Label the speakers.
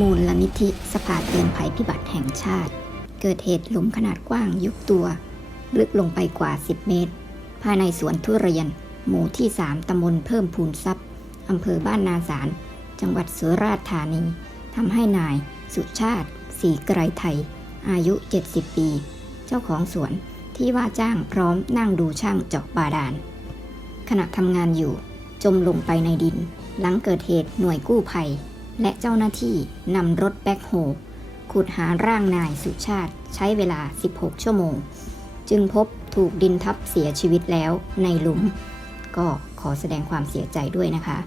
Speaker 1: มูลลนิธิสภาเตือนภัยพิบัติแห่งชาติ เกิดเหตุหลุมขนาดกว้างยุบตัว ลึกลงไปกว่า 10 เมตร ภายในสวนทุเรียน หมู่ที่ 3ตำบลเพิ่มพูนทรัพย์อำเภอบ้านนาสาร จังหวัดสุราษฎร์ธานีทำให้นาย สุชาติศรีไกรไทย อายุ 70 ปี เจ้าของสวนที่ว่าจ้างพร้อมนั่งดูช่างเจาะบาดาล ขณะทำงานอยู่ จมลงไปในดิน หลังเกิดเหตุหน่วยกู้ภัย และเจ้าหน้าที่นำรถแบ็คโฮขุดหาร่างนายสุชาติใช้เวลา 16 ชั่วโมง จึงพบถูกดินทับเสียชีวิตแล้วในหลุม ก็ขอแสดงความเสียใจด้วยนะคะ